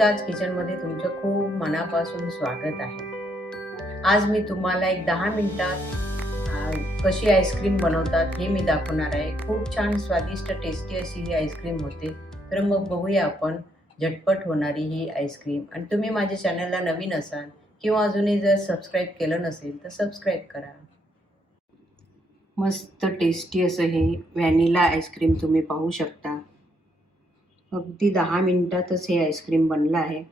Monika's किचनमध्ये तुमचं खूप मनापासून स्वागत आहे। आज मी तुम्हाला एक 10 मिनिटात कशी आईस्क्रीम बनवतात हे मी दाखवणार आहे। खूप छान स्वादिष्ट टेस्टी अशी ही आईस्क्रीम होते। तर मग बघूया आपण झटपट होणारी ही आईस्क्रीम। आणि तुम्ही माझ्या चॅनलला नवीन असाल किंवा अजूनही जर सबस्क्राईब केलं नसेल तर सबस्क्राईब करा। मस्त टेस्टी असं हे व्हॅनिला आईस्क्रीम तुम्ही पाहू शकता। अगदी 10 मिनिटातच हे आईस्क्रीम बनलं आहे।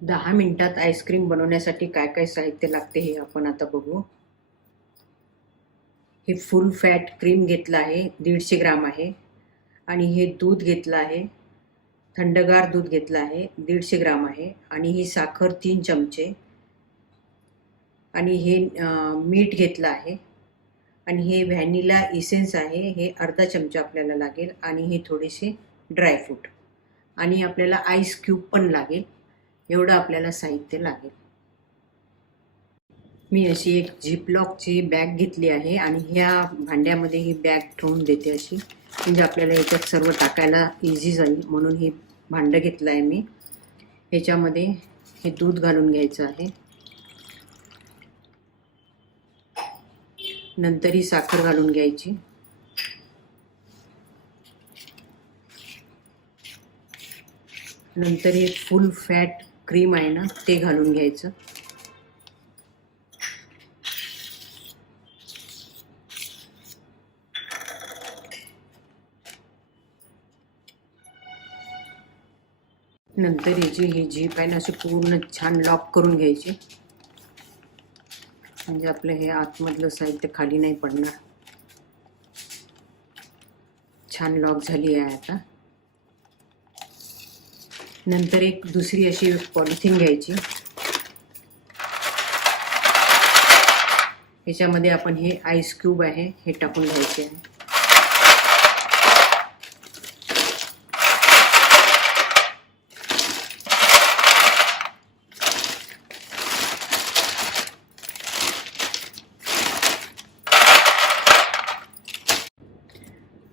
दहा मिनिटात आईस्क्रीम बनवण्यासाठी काय काय साहित्य लागते हे आपण आता बघू। हे फुल फॅट क्रीम घेतलं आहे, 150 ग्राम आहे। आणि हे दूध घेतलं आहे, थंडगार दूध घेतलं आहे, 150 ग्राम आहे। आणि ही साखर 3 चमचे। आणि हे मीठ घेतलं आहे। आणि हे व्हॅनिला इसेन्स आहे, हे अर्धा चमचा आपल्याला लागेल। आणि हे थोडेसे ड्रायफ्रूट आणि आपल्याला आईस क्यूब पण लागेल। एवढं आपल्याला साहित्य लागेल। मी अशी एक झिपलॉकची बॅग घेतली आहे आणि ह्या भांड्यामध्ये ही बॅग ठेवून देते अशी, म्हणजे आपल्याला याच्यात सर्व टाकायला इझी जाईल म्हणून ही भांडं घेतलं आहे मी। ह्याच्यामध्ये हे दूध घालून घ्यायचं आहे। नंतर ही साखर घालून घ्यायची। नंतर हे फुल फॅट क्रीम आहे ना ते घालून घ्यायचं। नंतर याची ही जीप आहे ना अशी पूर्ण छान लॉक करून घ्यायची, म्हणजे आपलं हे आतमधलं साहित्य खाली नाही पडणार। छान लॉक झाली आहे आता। नंतर एक दुसरी अशी पॉलिथिन घ्यायची, याच्यामध्ये आपण हे आईस क्यूब आहे हे टाकून घ्यायचे आहे।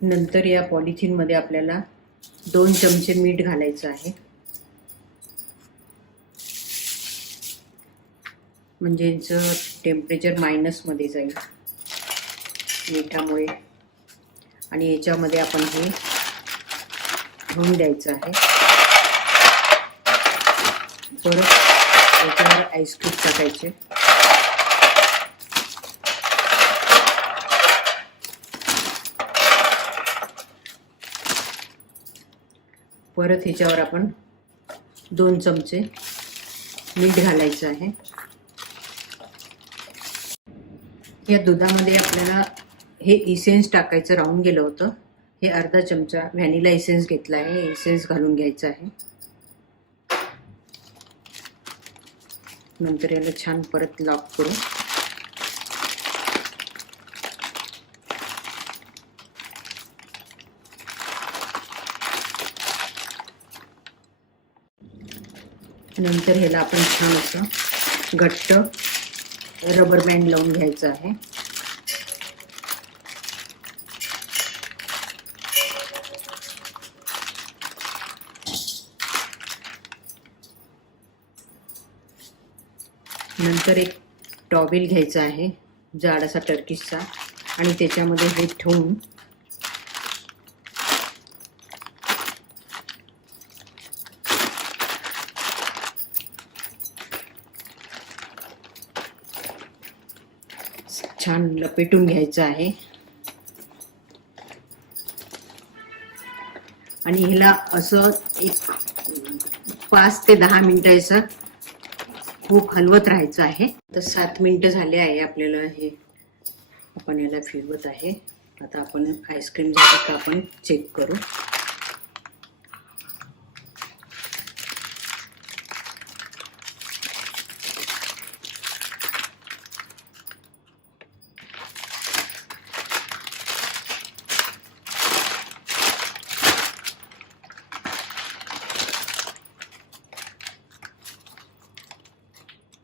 नंतर या पॉलिथिन मध्ये आपल्याला 2 चमचे मीठ घालायचं आहे, म्हणजे याचं टेम्परेचर मायनस मध्ये जाईल मिठामुळे। आणि याच्यामध्ये आपण हे ठेवून द्यायचं आहे। परत याच्यावर आईस क्यूब टाकायचे। परत ह्याच्यावर आपण 2 चमचे मीठ घालायचं आहे। या दुधामध्ये आपल्याला हे इसेन्स टाकायचं राहून गेलं होतं, हे अर्धा चमचा व्हॅनिला इसेन्स घेतला आहे, इसेन्स घालून घ्यायचं आहे। नंतर याला छान परत लॉक करू। नंतर ह्याला आपण छान असं घट्ट रबर बँड लावून घ्यायचं आहे। नंतर एक टॉवेल घ्यायचा आहे जाड असा टर्किशचा, आणि त्याच्यामध्ये हे ठेवून छान लपेटून घ्यायचं आहे। आणि ह्याला असं एक 5 ते 10 मिनिटाचं खूप हलवत राहायचं आहे। तर 7 मिनिटं झाले आहे आपल्याला, हे आपण याला फिरवत आहे। आता आपण आईस्क्रीम झाली का आपण चेक करू।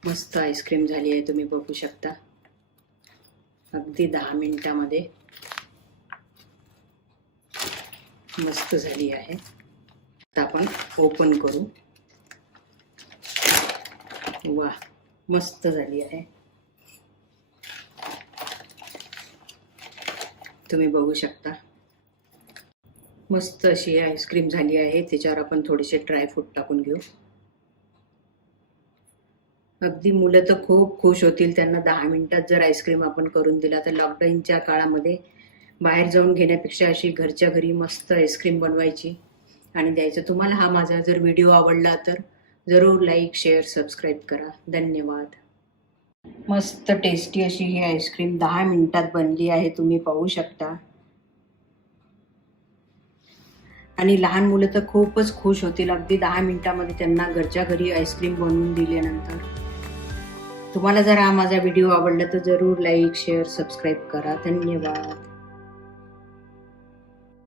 मस्त आईस्क्रीम झाली आहे, तुम्ही बघू शकता। अगदी 10 मिनिटांमध्ये मस्त झाली आहे. आता आपण ओपन करू. वा, मस्त झाली आहे. तुम्ही बघू शकता. मस्त अशी आईस्क्रीम झाली आहे. त्याच्यावर आपण थोडेसे ड्रायफ्रूट टाकून घेऊ. अगदी मुलं तर खूप खुश होतील. त्यांना 10 मिनिटात जर आईस्क्रीम आपण करून दिला तर लॉकडाऊनच्या काळामध्ये बाहेर जाऊन घेण्यापेक्षा अशी घरच्या घरी मस्त आईस्क्रीम बनवायची आणि द्यायचं. तुम्हाला हा माझा जर व्हिडिओ आवडला तर जरूर लाईक, शेअर, सबस्क्राईब करा. धन्यवाद. मस्त टेस्टी अशी ही आईस्क्रीम 10 मिनिटात बनली आहे. तुम्ही पाहू शकता. आणि लहान मुलं तर खूपच खुश होतील. अगदी 10 मिनिटामध्ये त्यांना घरच्या घरी आईस्क्रीम बनवून दिल्यानंतर. तुम्हाला जर हा माझा व्हिडिओ आवडला तर जरूर लाईक, शेअर, सबस्क्राईब करा. धन्यवाद.